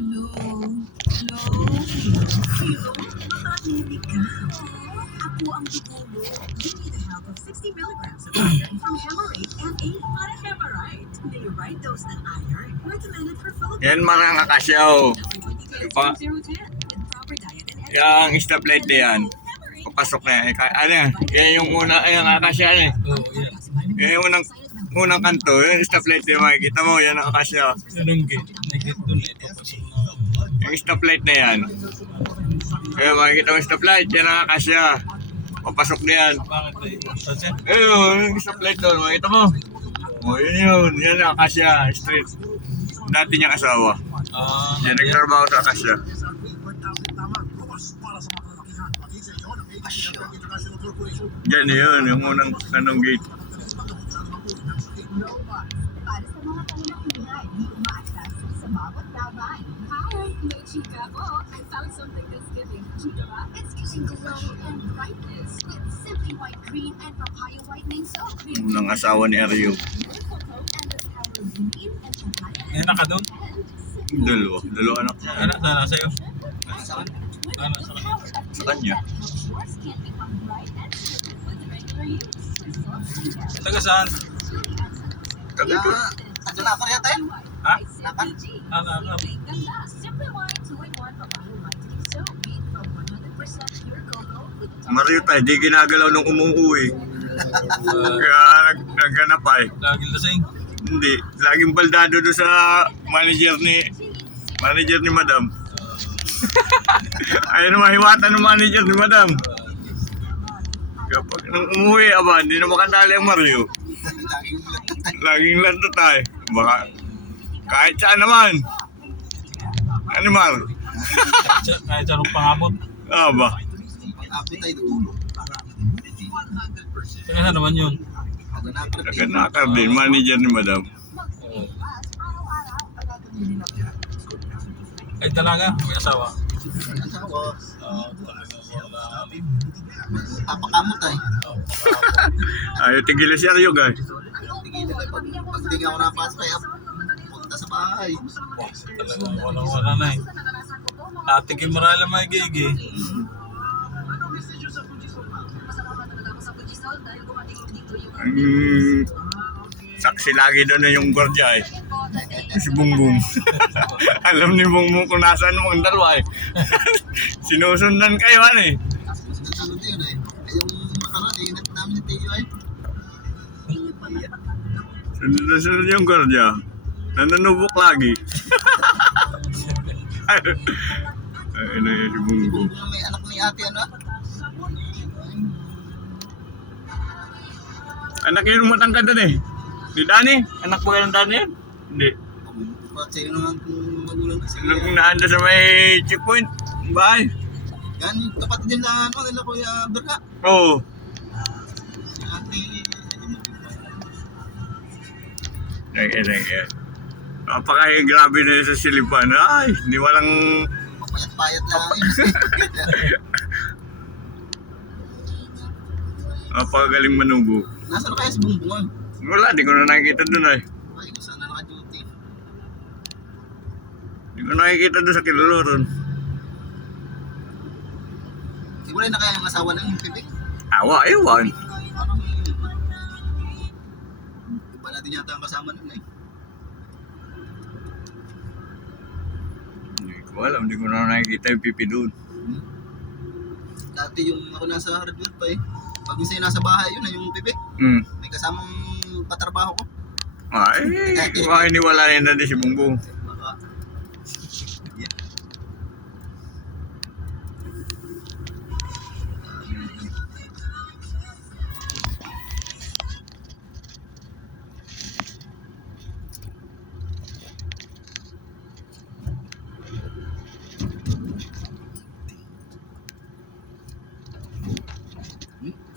Hello? Hello? Nakarinig ka? Ako ang tutulong. You need the help of 60 milligrams of iron from Hemorrhoid MA para hemorrhoid. The right dose ng iron recommended for Philippines. Yan mga kakasyaw. Pa- 010 with proper diet and Yung stoplight na yan. Papasok na yan. Ano yan? Yan yung una, ayan kakasya eh. Oo, yan. Yan yung unang kanto. Yung stoplight na makikita mo. Yan ang kakasya. Anong gate? May gate doon eh. Papasok na. Yung stoplight na yan. Kaya makikita mo yung stoplight. Yan ang kakasya. Papasok na yan. Bakit na yun? Saan siya? Ayun, yung stoplight doon. Makikita mo. O yun yun. Yan ang kakasya. Street. Dati niyang asawa. Yan nagtrabaho sa kakasya. Yan yun. Yung unang kanong gate. Para sa mga kalalakihan, di umaatras sa bawat laban. Hi, may chika ko. I found something that's giving chika ba? It's giving glow and brightness with Simply White Cream and Papaya Whitening Soap. Unang asawa ni Aryo. Beautiful coat and the power of green and papaya. Yan ka doon? Dalawa. Dalawa anak niya. Ano? Sana sa'yo? Ano? Sa kanya? Sa kanya. Your skin become bright and smooth with regular use. Results and Taga saan? Dito. Ano na ako yata yun? Ha? Nakan? Ano? Ganda. Simply White 2-in-1 Papaya Whitening Soap made from 100% pure cocoa with Mario tayo, di ginagalaw nung umuwi. Kaya nagganap ay. Laging lasing. Hindi. Laging baldado doon sa manager ni Madam. Ayun naman, hiwatan ng manager ni Madam. Kapag nung umuwi, aba, hindi na makandali ang Mario. Laging lanto tayo. Baka, kahit saan naman. Ano Mar? Kahit sa anong pangamot. Aba. Ako tayo doon. Taga saan naman yun? Naganakar din, manager ni Madam. Oo. Ay talaga? May asawa? Asawa. Oo, talaga wala. Papakamot tayo. Ayaw tigilan si Aryo, guys. Tigilan na pag di nga ako napasok ay punta sa bahay. Wow, talaga wala na eh. Natikim marala may gigi. Saksi lagi doon na yung gwardiya eh. Si Bungbong. Alam ni Bungbong kung nasaan mo ang dalawa eh. Sinusundan kayo ano eh. Sunod yun eh. Ay yung makaroon eh, inat namin ni Tiyo ay. Sunod na sunod yung gwardiya. Nananubok lagi. Ayun na yun si Bungbong. Kung may anak ni ate ano? Anak yun matangkad doon eh. Di Dani? Anak mo yan ng Dani yan? Hindi. Bakit sa'yo naman kung magulang na sila? Nung naanda sa may checkpoint. Bahay. Yan, tapat din na ano nila Kuya Berka. Oo. Si ate. Nag-e. Grabe na yun sa silipan. Ay, hindi walang... Papayat-payat lang. Napakagaling manubo. Nasaan kaya si Bungbong? Wala, di ko na nakikita doon ay. Ay, kung saan na naka-duty. Di ko nakikita doon sa Kiloloron. Siguro na kaya yung asawa ng Pipi? Awa, ewan. Parang... Iba natin yata ang kasama nun eh. Hindi ko alam, di ko na nakikita yung pipi doon. Dati yung ako nasa hardware pa eh. Pag minsan nasa bahay yun na yung Pipi. Hmm. May kasamang patrabaho ko. Ay, baka iniwalayan na din si Bungbong. Baka... Yeah.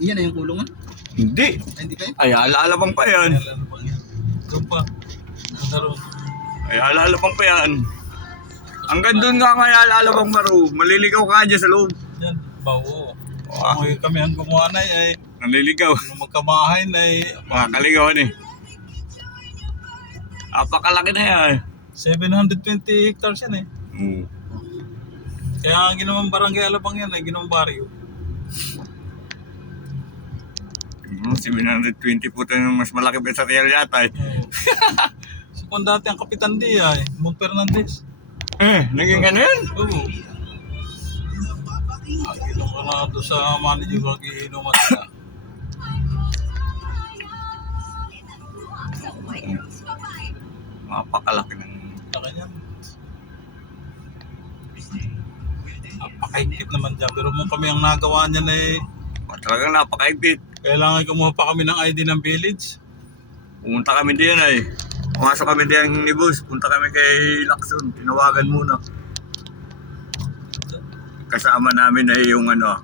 Iyan na yung kulungan? Hindi. Ay, hindi kayo? Ay, alaalabang pa yan. Doon pa. Nandaro. Ay, alaalabang pa yan. Hanggang doon nga nga alaalabang Maru. Maliligaw ka dyan sa loob. Yan. Bawo. Ah. Okay, kami ang gumawa na eh. Naliligaw. Kung magkamahay na eh. Makakaligawan eh. Apakalaki na yan. 720 hectares yan eh. Oo. Kaya ang ginawang barangay Alabang yan ay ginawang baryo. 720 po tayo mas malaki pa sa Real yata eh. So kung dati ang Kapitan Dia eh, Mon Fernandez. Naging ano yun? Oo. Inom ka na doon sa manager ko, inuman ka. Mapakalaki ng... Saka yan. Napakaigit naman dyan. Pero mo kami ang nagawa niyan eh. Talagang napakaigpit. Kailangan kumuha pa kami ng ID ng village. Pumunta kami diyan ay. Pumasok kami diyan ni Boss. Punta kami kay Lacson. Tinawagan muna. Kasama namin ay yung ano,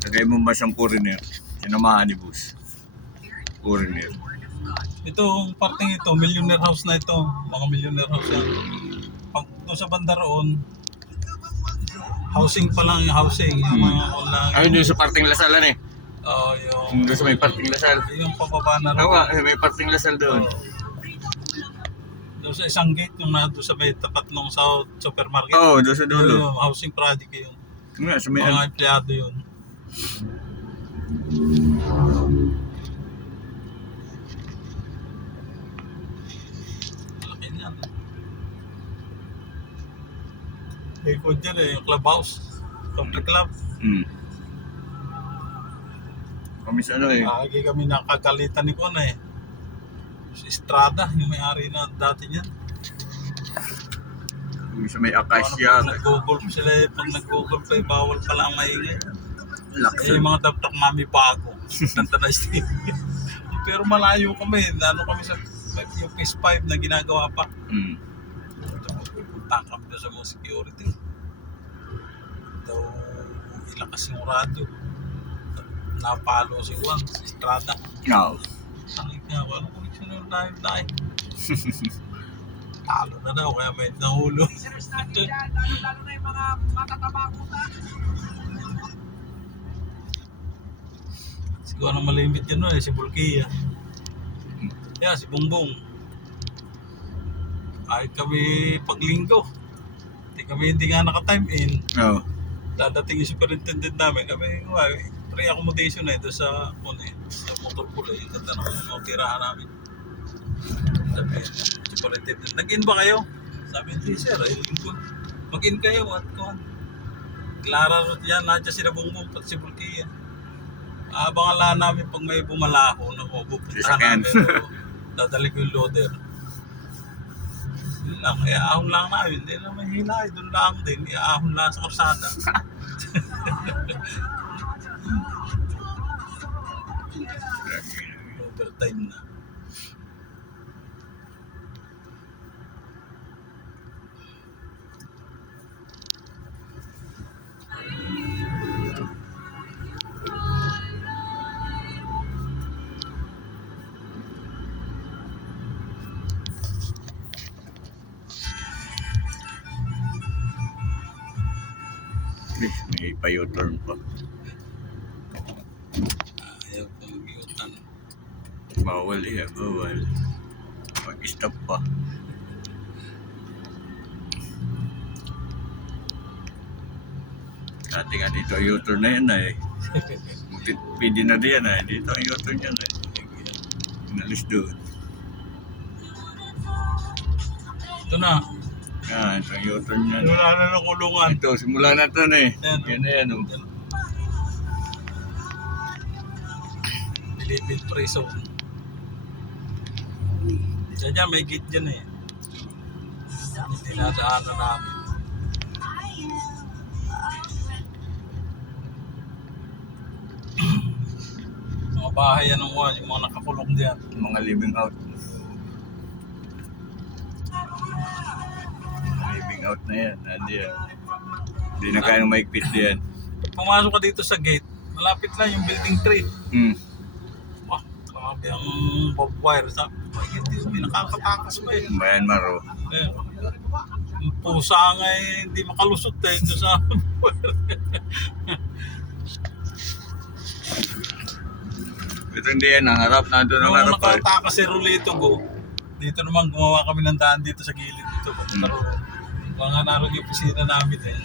sagay mo ba siyang foreigner? Sinamahan ni Boss. Foreigner. Ito, parting ito, millionaire house na ito. Mga millionaire house yan. Pag doon sa banda roon, housing pa lang yung housing. Yung mga wala. Ay, doon sa parting Lasalan eh. Yung Doon sa may parting Lasal. yung pababa na Oo, roon. may parting Lasal doon. Doon sa isang gate, yung na doon sa may tapat ng South Supermarket. Oo, doon sa Yun, dulo. yung housing project yun. Nga, sa may Mga empleyado yun. Malaki niyan. Likod dyan eh, yung clubhouse. Country club. Kami sa ano eh. Lagi kami nakagalitan ni Kon eh. Si Estrada, yung may-ari na dati niyan. Kami sa may Acacia. Pag nag-google pa sila eh, pag nag-google pa eh, bawal pala ang maingay. Eh, Lacson. yung mga taptak mami bago. Nanta na Steve. Pero malayo kami. Ano kami sa yung phase 5 na ginagawa pa. Punta kami na sa mga security. Daw ilakas yung radyo. Napalo si Juan, si Estrada. No. Sabi nga, walang koneksyon yung tayo. Talo na daw, kaya may nahulo. Siguro ang malimit yun si Bulkia. Yeah, si Bongbong. Kahit kami paglinggo, hindi nga naka-time in. Oo. Dadating yung superintendent namin, kami, free accommodation doon sa motor pool yung ganda ng mga tirahan namin. Sabi, superintendent, nag-in ba kayo? Sabi, hindi sir, mag-in kayo at kuhan. Clara Road yan, nandiyan sila Bongbong, pati si Bulkia. Abangalaan namin pag may bumalako na pupunta Sasakyan. namin, dadali ko yung loader. Yun lang, ahon lang namin, hindi na may hilay, doon lang din, ahon lang sa korsada. Overtime na. May pa-U-turn pa. Ayaw ko mag-iutan. Bawal eh, bawal. Mag-stop pa. Dati nga dito ang U-turn na yan eh. Pwede na diyan eh. Dito ang U-turn yan eh. Inalis doon. Ito na. Yan, ito ang U-turn yan. Wala na ng kulungan. Ito, simula na ito na eh. Yan, Yan na yan oh. Bilibid Prison. Diyan may gate dyan eh. Hindi nadaanan namin. Mga bahay yan ng yung mga nakakulong diyan. Mga living out. Living out na yan. Nandiyan. Hindi na kaya maigpit diyan. Pag pumasok ka dito sa gate, malapit lang yung building 3. Wah, grabe ang barbed wire. May nakakatakas pa eh. Myanmar oh. Eh, ang pusa nga eh, hindi makalusot eh ito sa Ito hindi yan, ang harap na doon ang nung harap ay. nakatakas si Rolito Go, dito naman gumawa kami ng daan dito sa gilid dito. Mga naroon yung opisina namin eh.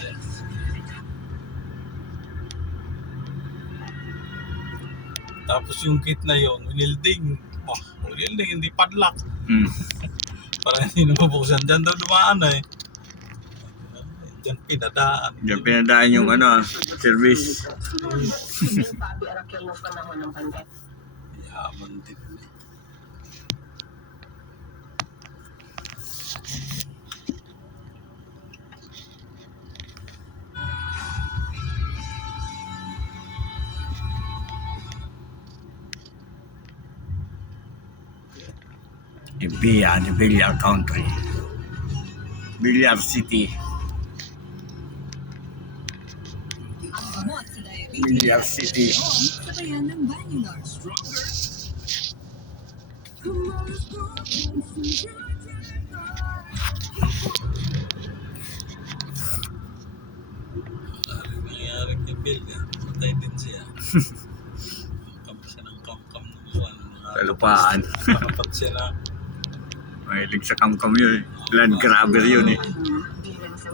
Tapos yung kit na yun, winilding. Oh, winilding, hindi padlock. Hmm. Para hindi nabubuksan. Diyan daw dumaan eh. Diyan pinadaan. Diyan pinadaan yung ano, service. Yaman din. Ibiya, the Villar Country. Villar City. Ang gamot sa diabetes. Villar City. Sabayan ng Valular. Ano nangyari kay Bill eh. Patay din siya. Kam siya ng kam-kam ng buwan. Kalupaan. Panapat siya na. Mahilig sa kamkam yun. Land grabber yun eh.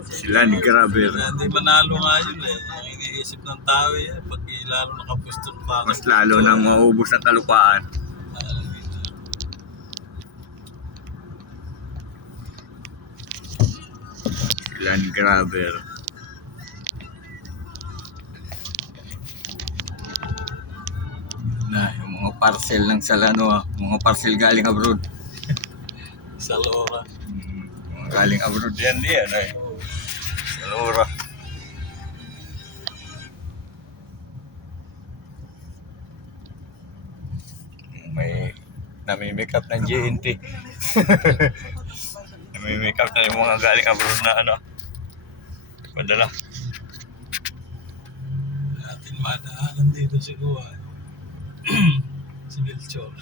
Si Land grabber. Kaya hindi manalo nga yun eh. Ang iniisip ng tao eh. Pag lalo nakapwesto ng tao. Mas lalo nang maubos ang kalupaan. Si Land grabber. Na, yung mga parcel ng Salano, mga parcel galing abroad. Sa Lora. Mga galing abroad yan diyan eh. Sa Lora. May nami-make up ng JNT. Nami-make up na yung mga galing abroad na ano. Padala. Atin madaanan dito siguro. Si Melchor.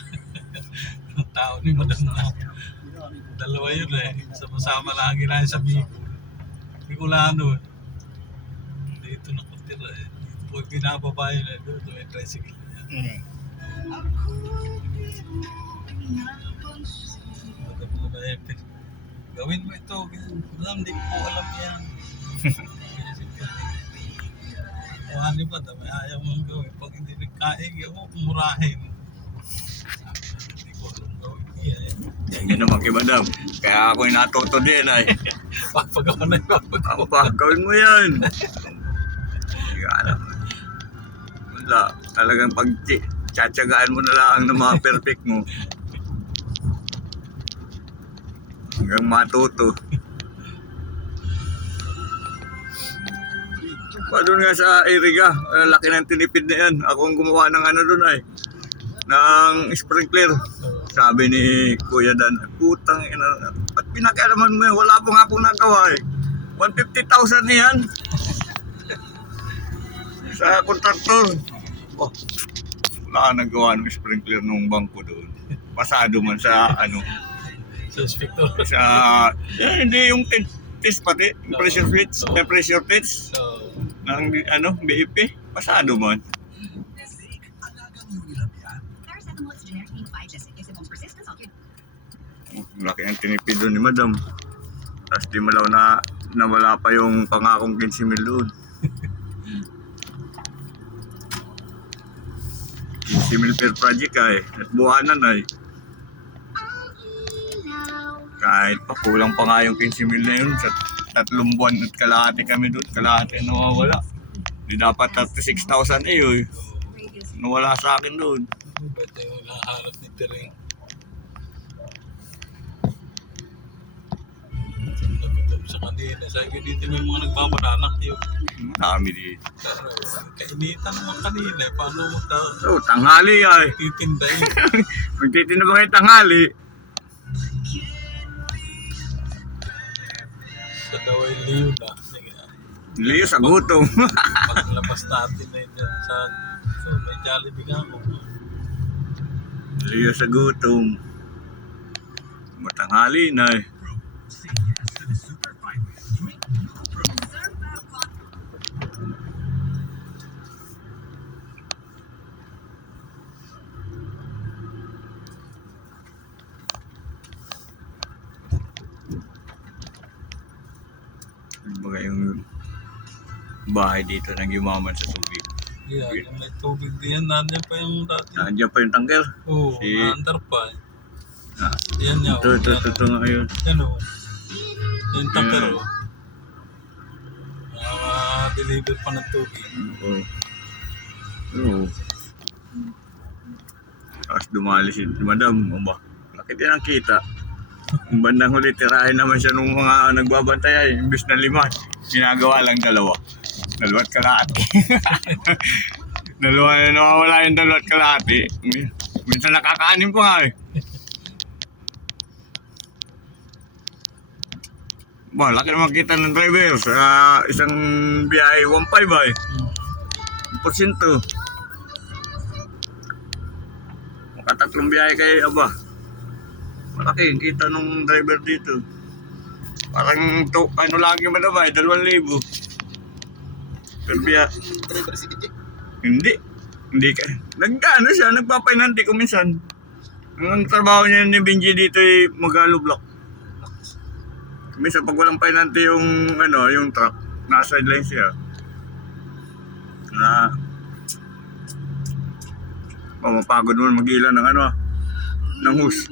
Ang tao ni Madam na. Dalawa yun eh. Sama-sama lagi na sa Bicolano eh. Dito nakatira eh. Dito po pinababa yun eh. Dito may tricycle niya. Madam na ba eh. Gawin mo ito. Madam, di ko alam yan. O ano ba? May ayaw mong gawin. Pag hindi nagkain, mo kumurahin. Hindi ko alam gawin niya eh. Yan naman kay Madam. Kaya ako yung natuto din ay. Pagpagawa na yung pagpagawa. Gawin mo yan. Hindi ka alam. Wala. Talagang pag tsatsagaan mo na lang ng mga perfect mo. Hanggang matuto. Doon nga sa Iriga, laki ng tinipid na yan. Ako ang gumawa ng ano doon ay, ng sprinkler. Sabi ni Kuya Dan, putang ina, ba't pinakialaman mo yan? Wala pa nga akong nagawa eh. 150,000 na yan. Sa kontraktor. Oh, wala ka nagawa ng sprinkler nung bangko doon. Pasado man sa ano, Sa inspector. sa, hindi yung test pati, yung pressure test. So, ng ano, BIP, pasado man. Paracetamol is a generic name of Viagra. If symptoms persist, consult your Laki ang tinipid doon ni Madam. Tapos di malaw na nawala pa yung pangakong 15 mil doon. 15 mil per project ay. At buwanan ay. Kahit pa kulang pa nga yung 15 mil na yun. Sa 3 buwan at kalahati kami doon. Kalahati nawawala. Di dapat 36,000 eh yun. Nawala sa akin doon. ba't yung nahanap ni Tering? Nagutom sa kanina. Sabi ko dito may mga nagbabaranak yun. Marami dito. Pero kainitan naman kanina. Paano mo So, tanghali ay. titinda yun? Magtitinda ba kayo tanghali? Sa Daway Leo na. Sige. Liyo sa gutom. Paglabas natin na dyan sa... So, may Jollibee nga ako. Liyo sa gutom. Matanghali na eh. Kumbaga yung bahay dito nang yumaman sa tubig. Yeah, yung may tubig din yan. Nandiyan pa yung dati. Nandiyan pa yung tangker. Oo, Si- naandar pa. Ah, Yan niya. ito nga yun. Yan o. Yung tanker Yan. o. Nakaka-deliver pa ng tubig. Oo. Oo. Tapos dumali si Madam. O ba? Laki din ang kita. Ang bandang huli, tirahin naman siya nung mga nagbabantay ay. Imbis na 5, ginagawa lang 2. 2 kalahati. 2 na nawawala yung 2 kalahati. Minsan nakakaanin pa nga eh. Ba, laki naman kita ng driver sa isang biyahe 1.5 ay. 1%. Makatatlong biyahe kay Aba. Malaki ang kita ng driver dito. Parang to, ano lagi man ba, 2,000. Per biyahe. Driver si DJ. Hindi ka. Nagkano siya, nagpapainanti ko minsan. Ang trabaho niya ni Benji dito ay Magalo Block. Minsan pag walang painanti yung ano, yung truck, nasa sideline siya. Na mapagod mo mag-ilan ng ano, ng hus.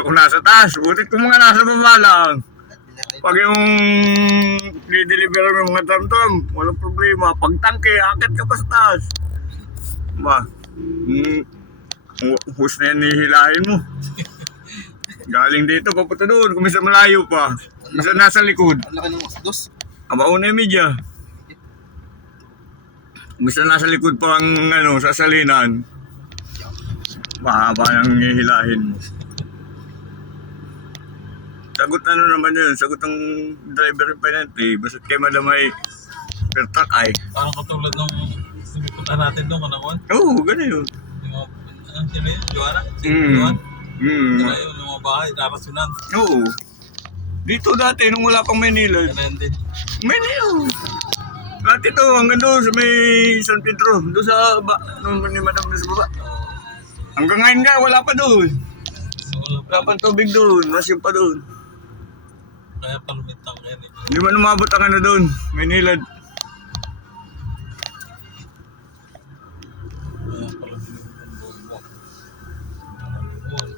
Kung nasa taas, butit kung mga nasa baba lang. Pag yung di-deliver mo yung mga tam-tam, walang problema. Pag tangke, akit ka pa sa taas. Ba, hus na yan, nihilahin mo. Galing dito, papunta doon. Kung minsan malayo pa. Minsan nasa likod. Ang laki ng dos. Abauna yung media. Minsan nasa likod pa ang ano, sasalinan. Mahaba yung hihilahin mo. Sagot ano naman yun, sagot ng driver yung penalty. Basta't kay madam ay per truck ay. Parang katulad nung sinipunta natin doon kanakon. Oo, gano'n yun. Yung mga, ano sila yun? Joanna? Si Mm. Joan? Hmm. Kaya yun, yung mga bahay, narasunan. Oo. Dito dati, nung wala pang Manila. Ganun din. Manila. Lahat ito, hanggang doon sa may San Pedro. Doon sa nung ni madam doon sa baba. Hanggang ngayon nga, wala pa doon. Wala pang tubig doon, masyong pa doon. Kaya palumitang yan eh. Hindi man umabot ang ano doon, Manila. Kaya palumitang yung buwan. Buwan,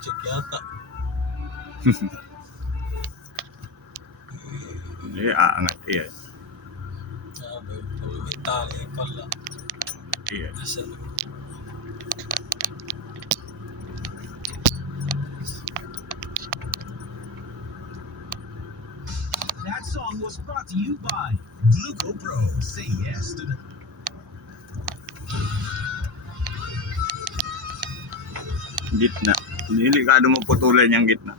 check yata. Hindi, aangat yan. Sabi, palumitali pala. Yan. Nasa That song was brought to you by Gluco Pro. Say yes to the Gitna. Delikado mo putulan yung gitna.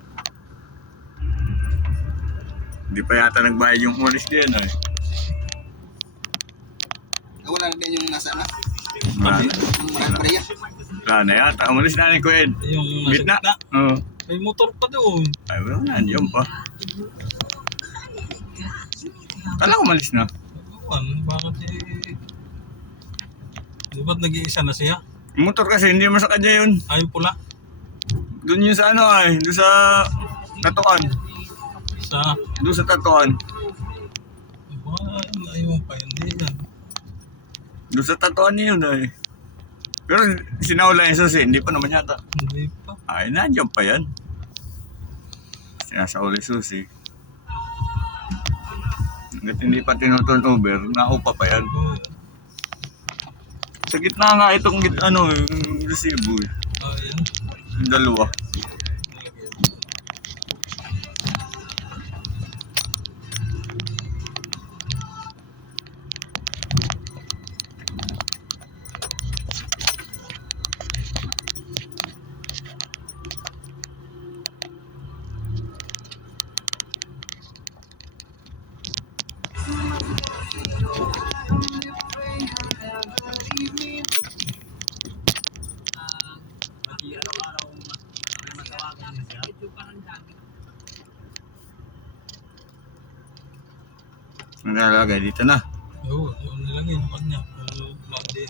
Hindi pa yata nagbayad yung umalis din eh. Wala na din yung nasa na. Wala na. Yung mga Brea. Wala na yata. Umalis na ni Kuya Ed. yung nasa Gitna. gitna. Oo. May motor pa doon. Ay, wala na. Andiyan pa. Kala ko umalis na. Buwan, bakit eh... Di ba't nag-iisa na siya? Yung motor kasi hindi naman sa kanya yun. Ayun pula. Doon yun sa ano ay. Doon sa Tatuan. Sa... Doon sa Tatuan. Ayun pa, hindi yan. Doon sa Tatuan niya yun ay. Pero sinawala yung susi. Hindi pa naman yata. Hindi pa. Ay, nandiyan pa yan. Sinasauli susi. Hanggat hindi pa tinuturn over, naupa pa yan. Oo. Sa gitna nga itong ano, yung resibo eh. Ayan. Yung dalawa. Ang nalalagay dito na. Oo, yun nilagay naman niya. Kung hindi.